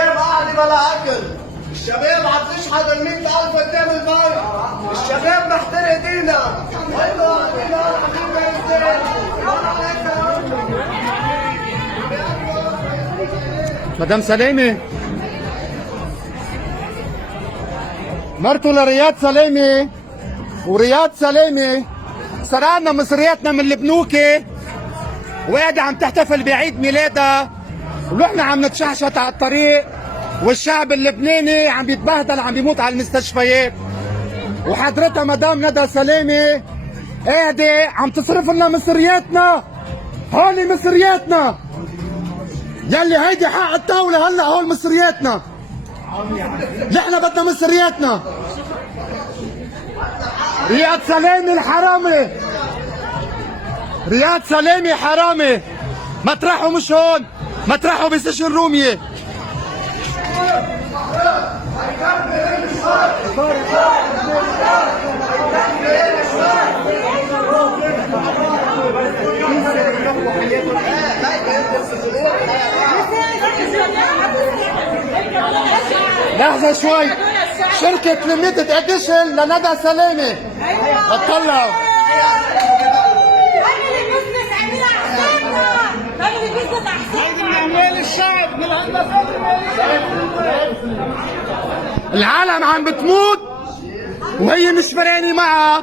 الشباب قاعدة بلا أكل، الشباب عم تشحد ال100,000 قدام البنك، الشباب محترقينا، وينو أعطينا الحبيب إنسان، مدام سلامة مرته لرياض سلامة، ورياض سلامة سرقنا مصرياتنا من البنوكة وقاعدة عم تحتفل بعيد ميلادها، ونحن عم نتشحشط على الطريق، والشعب اللبناني عم يتبهدل، عم يموت على المستشفيات، وحضرتها مدام ندى سلامة قاعدة عم تصرف لنا مصرياتنا. هولي مصرياتنا يلي هيدي حق الطاولة، هلا هول مصرياتنا، نحن بدنا مصرياتنا. رياض سلامة الحرامي، رياض سلامة حرامي، مطرحه مش هون، مطرحه بسجن رومية. لحظة شوي، شركة ليميتد اديشن لندى سلامة اطلعوا. العالم عم بتموت وهي مش فرقانة معها.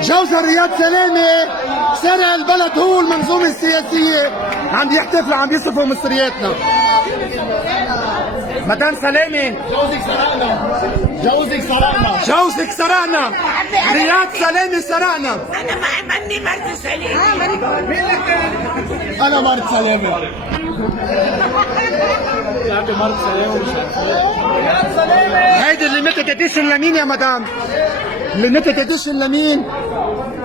جوزها رياض سلامة سرق البلد، هو المنظومة السياسية عم يحتفلوا، عم يصرفوا مصرياتنا. مدام سلامة جوزك سرقنا، جوزك سرقنا، جوزك سرقنا، رياض سلامة سرقنا. انا مع مني مرت سليم. انا مرت سلامة. يعني مرت سلامة مش عارف. هيدي الليميتد اديشن لمين يا مدام؟ الليميتد اديشن لمين؟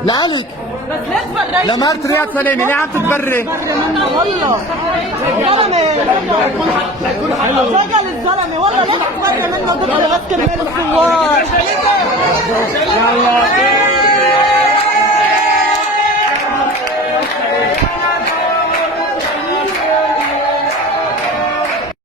لألك بس ليه تفرجي؟ لمرت رياض سلامة، ليه عم تتبري؟ والله الزلمه شغل الزلمه، والله ليه تفرجي منه ضد بس كرمال الثوار.